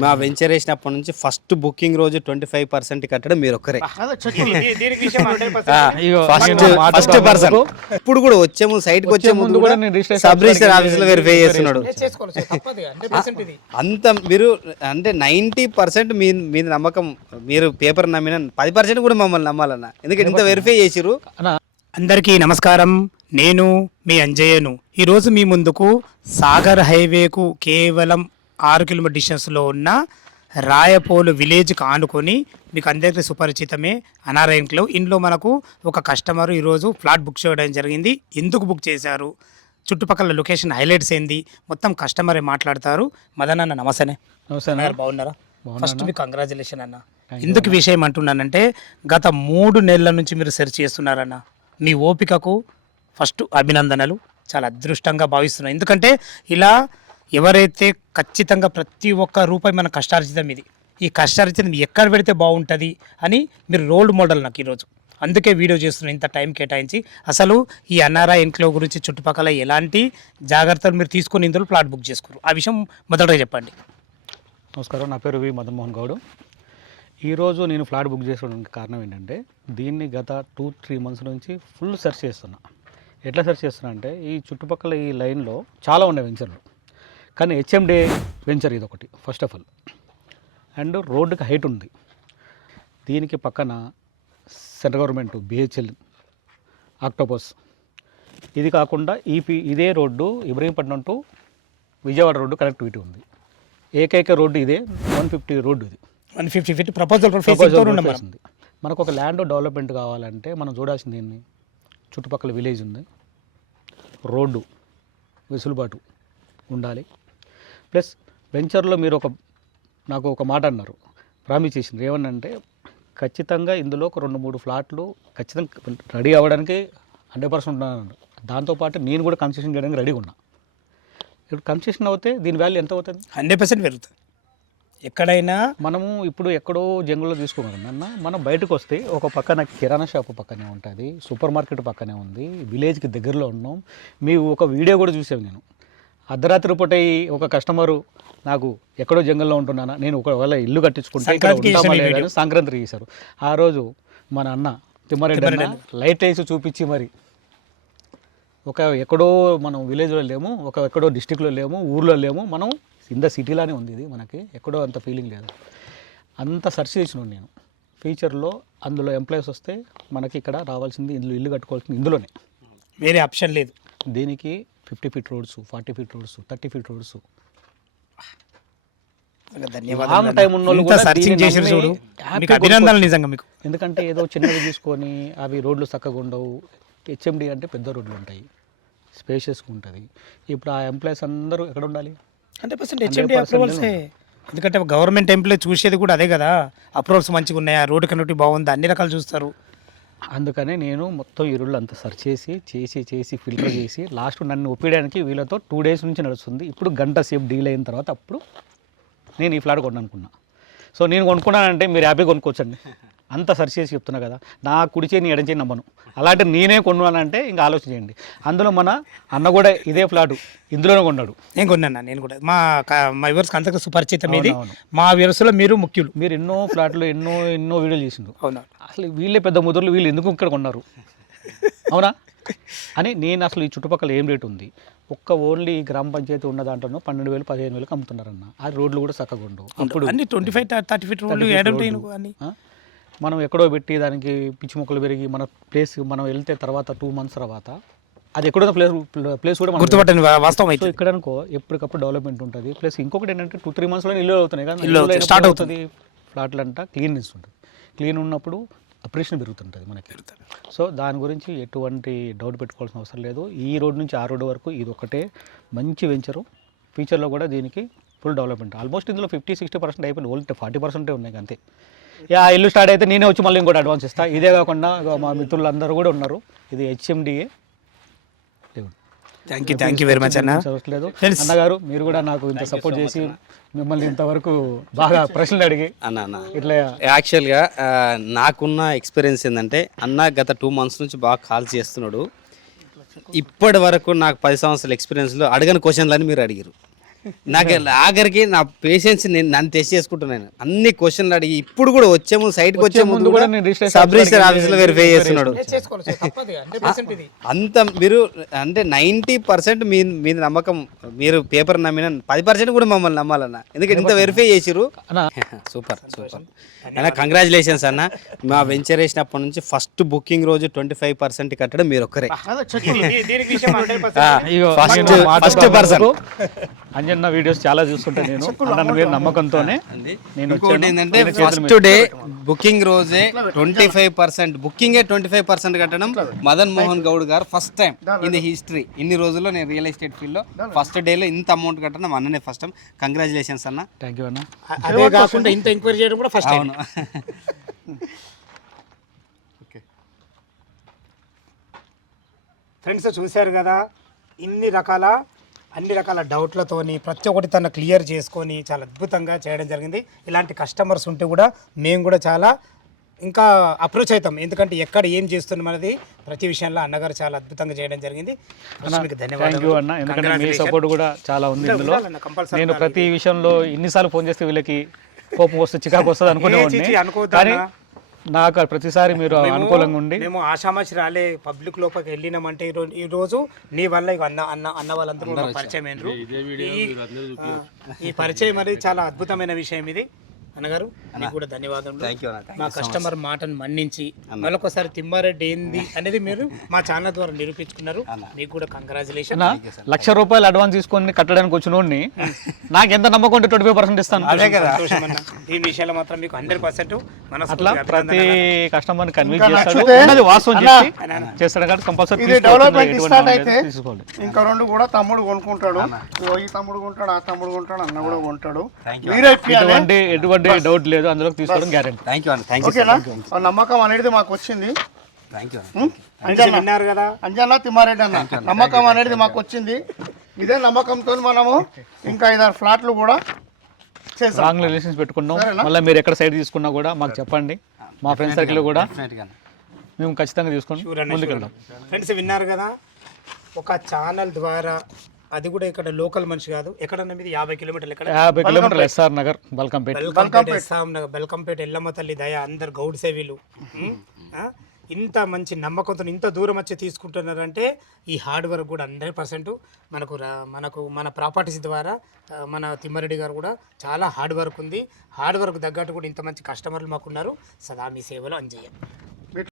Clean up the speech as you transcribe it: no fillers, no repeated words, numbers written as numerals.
మా వెంచర్ వేసినప్పటి నుంచి first booking రోజు 25% కట్టడం మీరు ఒక్కరే. First person. ఇప్పుడు కూడా వచ్చే ముందు సైట్కి వచ్చే ముందు కూడా సబ్ రిజిస్టర్ ఆఫీస్ లో వెరిఫై చేస్తున్నాడు. అంత మీరు అంటే 90% మీ నమ్మకం. మీరు పేపర్ నమ్మిన 10% కూడా మమ్మల్ని నమ్మాలన్న, ఎందుకంటే ఇంత వెరిఫై చేసిరు. అందరికీ నమస్కారం. నేను మీ అంజయ్యను. ఈరోజు మీ ముందుకు సాగర్ హైవేకు కేవలం 6 కిలోమీటర్ డిస్టెన్స్లో ఉన్న రాయపోలు విలేజ్కి ఆనుకొని మీకు అందరికీ సుపరిచితమే అనారా ఎన్క్లేవ్. ఇందులో మనకు ఒక కస్టమర్ ఈరోజు ఫ్లాట్ బుక్ చేయడం జరిగింది. ఎందుకు బుక్ చేశారు, చుట్టుపక్కల లొకేషన్ హైలైట్స్ ఏంది, మొత్తం కస్టమరే మాట్లాడతారు. మదన్ అన్న నమస్తే. నమస్తే, బాగున్నారా? ఫస్ట్ మీకు కంగ్రాచులేషన్ అన్న. ఎందుకు విషయం అంటున్నానంటే గత 3 నెలల నుంచి మీరు సెర్చ్ చేస్తున్నారన్న. మీ ఓపికకు ఫస్ట్ అభినందనలు. చాలా అదృష్టంగా భావిస్తున్నాను. ఎందుకంటే ఇలా ఎవరైతే ఖచ్చితంగా ప్రతి ఒక్క రూపాయి మన కష్టార్జితం, ఇది ఈ కష్టార్జితం ఎక్కడ పెడితే బాగుంటుంది అని మీరు రోల్ మోడల్ నాకు ఈరోజు. అందుకే వీడియో చేస్తున్నాను, ఇంత టైం కేటాయించి. అసలు ఈ అనారా ఎన్క్లేవ్ గురించి చుట్టుపక్కల ఎలాంటి జాగ్రత్తలు మీరు తీసుకొని ఇందులో ప్లాట్ బుక్ చేసుకోరు, ఆ విషయం మొదటగా చెప్పండి. నమస్కారం, నా పేరు వి మదన్మోహన్ గౌడ్. ఈరోజు నేను ఫ్లాట్ బుక్ చేసుకోవడానికి కారణం ఏంటంటే దీన్ని గత 2-3 మంత్స్ నుంచి ఫుల్ సెర్చ్ చేస్తున్నా. ఎట్లా సెర్చ్ చేస్తున్నా అంటే ఈ చుట్టుపక్కల ఈ లైన్లో చాలా ఉన్నాయి వెంచర్లు, కానీ హెచ్ఎండే వెంచర్ ఇది ఒకటి ఫస్ట్ ఆఫ్ ఆల్. అండ్ రోడ్డుకి హైట్ ఉంది. దీనికి పక్కన సెంట్రల్ గవర్నమెంట్ బిహెచ్ఎల్, ఆక్టోపస్. ఇది కాకుండా ఇదే road Ibrahimpatnam to Vijayawada road connectivity ఉంది. ఏకైక రోడ్డు ఇదే, 150 రోడ్డు ఇది. 150 ఫీట్ ప్రపోజల్ ఉంది. మనకు ఒక ల్యాండ్ డెవలప్మెంట్ కావాలంటే మనం చూడాల్సింది ఏంటి? చుట్టుపక్కల విలేజ్ ఉంది, రోడ్డు వెసులుబాటు ఉండాలి. ప్లస్ వెంచర్లో మీరు నాకు ఒక మాట అన్నారు, ప్రామిస్ చేసింది ఏమన్నంటే ఖచ్చితంగా ఇందులో ఒక 2-3 ఫ్లాట్లు ఖచ్చితంగా రెడీ అవ్వడానికి 100% ఉన్నాను. దాంతోపాటు నేను కూడా కన్సెషన్ చేయడానికి రెడీగా ఉన్నా. ఇప్పుడు కన్సెషన్ అవుతే దీని వాల్యూ ఎంత అవుతుంది? 100% పెరుగుతుంది. ఎక్కడైనా మనము ఇప్పుడు ఎక్కడో జంగుల్లో తీసుకోగలం అన్న, మనం బయటకు వస్తే ఒక పక్కన కిరాణా షాప్ పక్కనే ఉంటుంది, సూపర్ మార్కెట్ పక్కనే ఉంది, విలేజ్కి దగ్గరలో ఉన్నాం. మీ ఒక వీడియో కూడా చూసాను నేను. అర్ధరాత్రి పూట ఒక కస్టమరు నాకు ఎక్కడో జంగల్లో ఉంటున్నానా, నేను ఒకవేళ ఇల్లు కట్టించుకుంటే సంక్రాంతి చేశారు. ఆ రోజు మన అన్న తిమ్మారెడ్డి అన్న లైట్ వేసి చూపించి మరి ఎక్కడో మనం విలేజ్లో లేము, ఎక్కడో డిస్టిక్లో లేము, ఊర్లో లేము, మనం ఇంత సిటీలోనే ఉంది. ఇది మనకి ఎక్కడో అంత ఫీలింగ్ లేదు. అంత సెర్చ్ చేసినాను నేను. ఫ్యూచర్లో అందులో ఎంప్లాయీస్ వస్తే మనకి ఇక్కడ రావాల్సింది, ఇందులో ఇల్లు కట్టుకోవాల్సింది ఇందులోనే, వేరే ఆప్షన్ లేదు. దీనికి 50 feet roads, 40 feet roads, 30 feet roads. ఎందుకంటే ఏదో చిన్నవి తీసుకొని అవి రోడ్లు చక్కగా ఉండవు. హెచ్ఎండి అంటే పెద్ద రోడ్లు ఉంటాయి, స్పేషియస్గా ఉంటుంది. ఇప్పుడు ఆ ఎంప్లాయీస్ అందరూ ఎక్కడ ఉండాలి? 100% హెచ్ఎండి అప్రూవల్సే. ఎందుకంటే గవర్నమెంట్ ఎంప్లాయీ చూసేది కూడా అదే కదా, అప్రూవల్స్ మంచిగా ఉన్నాయా, రోడ్డు కనెక్టివిటీ బాగుంది, అన్ని రకాలు చూస్తారు. అందుకనే నేను మొత్తం ఈ రోడ్లు అంతా సెర్చ్ చేసి ఫిల్టర్ చేసి లాస్ట్ నన్ను ఒప్పించడానికి వీళ్ళతో 2 డేస్ నుంచి నడుస్తుంది. ఇప్పుడు గంట సేపు డీల్ అయిన తర్వాత అప్పుడు నేను ఈ ఫ్లాట్ కొనుక్కున్నా. సో నేను కొనుక్కున్నానంటే మీరు హ్యాపీ కొనుక్కోవచ్చండి. అంత సెర్చ్ చేసి చెప్తున్నా కదా, నా కుడి చేయి ఎడం చేయి నమ్మను. అలాంటి నేనే కొన్నానంటే ఇంకా ఆలోచన చేయండి. అందులో మన అన్న కూడా ఇదే ఫ్లాట్ ఇందులోనే కొన్నాడు. నేను కొన్నాను, నేను కూడా మా వ్యూవర్స్కి అంతగా సుపరిచితం. ఇది మా వ్యూవర్స్లో మీరు ముఖ్యులు. మీరు ఎన్నో ఫ్లాట్లు ఎన్నో వీడియోలు చేసిండ్రు. అవునా? అసలు వీళ్ళే పెద్ద ముద్రలు, వీళ్ళు ఎందుకు ఇక్కడ కొన్నారు అవునా అని. నేను అసలు ఈ చుట్టుపక్కల ఏం రేటు ఉంది, ఓన్లీ గ్రామ పంచాయతీ ఉన్న దాంట్లో 12,000-15,000 అమ్ముతున్నారన్న. ఆ రోడ్లు కూడా చక్కగా ఉండవు. అప్పుడు 25-30 ఫీట్ రోడ్లు మనం ఎక్కడో పెట్టి దానికి పిచ్చి మొక్కలు పెరిగి మన ప్లేస్ మనం వెళ్తే తర్వాత 2 మంత్స్ తర్వాత అది ఎక్కడో ప్లేస్ కూడా గుర్తుపట్టని వాస్తవం అయితే. ఇక్కడ అనుకో ఎప్పటికప్పుడు డెవలప్మెంట్ ఉంటుంది. ప్లస్ ఇంకొకటి ఏంటంటే 2-3 మంత్స్లో ఇల్లు అవుతున్నాయి కదా, స్టార్ట్ అవుతుంది. ఫ్లాట్లు అంట క్లీన్నెస్ ఉంటుంది. క్లీన్ ఉన్నప్పుడు అప్రిషియేషన్ పెరుగుతుంటుంది మనకి. సో దాని గురించి ఎటువంటి డౌట్ పెట్టుకోవాల్సిన అవసరం లేదు. ఈ రోడ్ నుంచి ఆ రోడ్డు వరకు ఇది ఒకటే మంచి వెంచరు. ఫ్యూచర్లో కూడా దీనికి ఫుల్ డెవలప్మెంట్. ఆల్మోస్ట్ ఇందులో 50-60% అయిపోయింది, ఓన్లీ 40% ఉన్నాయి అంతే. ఇల్లు స్టార్ట్ అయితే నేనే వచ్చి మళ్ళీ ఇంకోటి అడ్వాన్స్ ఇస్తాను. ఇదే కాకుండా మా మిత్రులందరూ కూడా ఉన్నారు. ఇది HMDA. Thank you very much అన్న. లేదు అన్నగారు, మీరు కూడా నాకు ఇంత సపోర్ట్ చేసి మిమ్మల్ని ఇంతవరకు బాగా ప్రశ్నలు అడిగి అన్న ఇట్లా. యాక్చువల్గా నాకున్న ఎక్స్పీరియన్స్ ఏంటంటే అన్న గత 2 మంత్స్ నుంచి బాగా కాల్ చేస్తున్నాడు. ఇప్పటి వరకు నాకు 10 సంవత్సరాల ఎక్స్పీరియన్స్లో అడగని క్వశ్చన్లని మీరు అడిగారు. నాకు ఆఖరికి నా పేషెన్స్ నేను నన్ను టెస్ట్ చేసుకుంటున్నాను. అన్ని క్వశ్చన్లు అడిగి ఇప్పుడు కూడా వచ్చే ముందు సైట్కి వచ్చే ముందు కూడా సబ్ రిజిస్టర్ ఆఫీస్లో వెరిఫై చేస్తున్నాడు. అంత మీరు అంటే 90% మీ నమ్మకం, మీరు పేపర్ నమ్మిన 10% కూడా మమ్మల్ని నమ్మాలన్న, ఎందుకంటే ఇంత వెరిఫై చేసిరు. సూపర్ సూపర్ అన్న, కంగ్రాచులేషన్స్ అన్న. మా వెంచర్ వేసినప్పటి నుంచి ఫస్ట్ బుకింగ్ రోజు 25% కట్టడం మీరు ఒక్కరే ఫస్ట్ పర్సన్. అంజన్న వీడియోస్ చాలా చూస్తుంటా నేను, అన్న మీరు నమ్మకంతోనే నేను వచ్చాను. ఏంటంటే ఫస్ట్ డే బుకింగ్ రోజే 25%, బుకింగే 25% కట్టడం మదన్ మోహన్ గౌడ్ గారు first time in the history. ఇన్ని రోజుల్లో నేను రియల్ ఎస్టేట్ ఫీల్డ్ లో ఫస్ట్ డేలో ఇంత అమౌంట్ కట్టడం అన్ననే ఫస్ట్ టైం. కంగ్రాచులేషన్స్ అన్న. థ్యాంక్ యూ అన్న. అదే కాకుండా ఇంత ఎంక్వైరీ చేయడం కూడా ఫస్ట్ టైం. ఫ్రెండ్స్ చూశారు కదా, అన్ని రకాల డౌట్లతోని ప్రతి ఒక్కటి తను క్లియర్ చేసుకొని చాలా అద్భుతంగా చేయడం జరిగింది. ఇలాంటి కస్టమర్స్ ఉంటే కూడా మేము కూడా చాలా ఇంకా అప్రోచ్ అవుతాం, ఎందుకంటే ఎక్కడ ఏం చేస్తున్నాం అనేది ప్రతి విషయంలో అన్నగారు చాలా అద్భుతంగా చేయడం జరిగింది. థ్యాంక్ యూ అన్న, ఎందుకంటే మీ సపోర్ట్ కూడా చాలా ఉంది ఇందులో. నేను ప్రతి విషయంలో ఇన్నిసార్లు ఫోన్ చేస్తే వీళ్ళకి కోపం వస్తుంది, చికాకు వస్తుంది అనుకునేవాడిని, కానీ నాకు ప్రతిసారి మీరు అనుకూలంగా ఉండి మేము ఆషామాషి రాలే పబ్లిక్ లోపలికి వెళ్ళినామంటే ఈ రోజు నీ వల్ల అన్న వాళ్ళందరూ పరిచయం అయినరు. ఈ పరిచయం అనేది చాలా అద్భుతమైన విషయం ఇది. అన్నగారు మీకు కూడా ధన్యవాదములు. మా కస్టమర్ మాటను మన్నించి మరొకసారి తిమ్మారెడ్డి ఏంది అనేది మీరు మా ఛానల్ ద్వారా నిరూపించుకున్నారు. మీకు కూడా కంగ్రాచులేషన్. ₹1,00,000 అడ్వాన్స్ తీసుకొని కట్టడానికి వచ్చినోడిని నాకు ఎంత నమ్మకం ఉంటే 25% ఇస్తాను. ఈ విషయంలో మాత్రం మీకు 100% అట్లా ప్రతి కస్టమర్ కన్విన్స్ చేస్తాడు, వాస్తవం చెప్పి చేస్తాడు కాబట్టి కంపల్సరీ తీసుకోండి. ఇంకా 2 కూడా తమ్ముడు కొనుక్కుంటాడు, ఈ తమ్ముడు కొంటాడు, ఆ తమ్ముడు కొంటాడు, అన్న కూడా కొంటాడు. ఎటువంటి డౌట్ లేదు, అందులో తీసుకోవడం గ్యారెంటీ. ఓకేనా? నమ్మకం అనేది మాకు వచ్చింది. విన్నారు కదా అంజన్న తిమ్మారెడ్డి అన్న, నమ్మకం అనేది మాకు వచ్చింది. ఇదే నమ్మకంతో మనము ఇంకా 5-6 ఫ్లాట్లు కూడా లాంగ్ రిలేషన్స్ పెట్టుకున్నాం. మళ్ళీ మీరు ఎక్కడ సైడ్ తీసుకున్నా కూడా మాకు చెప్పండి, మా ఫ్రెండ్స్ సర్కిల్ కూడా మేము ఖచ్చితంగా తీసుకొని ముందుకెళ్దాం. ఫ్రెండ్స్ విన్నారు కదా, ఒక ఛానల్ ద్వారా, అది కూడా ఇక్కడ లోకల్ మనిషి కాదు, ఎక్కడన్నా మీద 50 కిలోమీటర్లు, 50 కిలోమీటర్లు ఎస్ఆర్ నగర్ బల్కంపేట ఎల్లమ్మ తల్లి దయ, అందరు గౌడ్ సేవీలు ఇంత మంచి నమ్మకంతో ఇంత దూరం వచ్చి తీసుకుంటున్నారంటే ఈ హార్డ్ వర్క్ కూడా 100% మన ప్రాపర్టీస్ ద్వారా మన తిమ్మారెడ్డి గారు కూడా చాలా హార్డ్ వర్క్ ఉంది. హార్డ్ వర్క్ తగ్గట్టు కూడా ఇంత మంచి కస్టమర్లు మాకున్నారు. సదా మీ సేవలో అంజయ్య.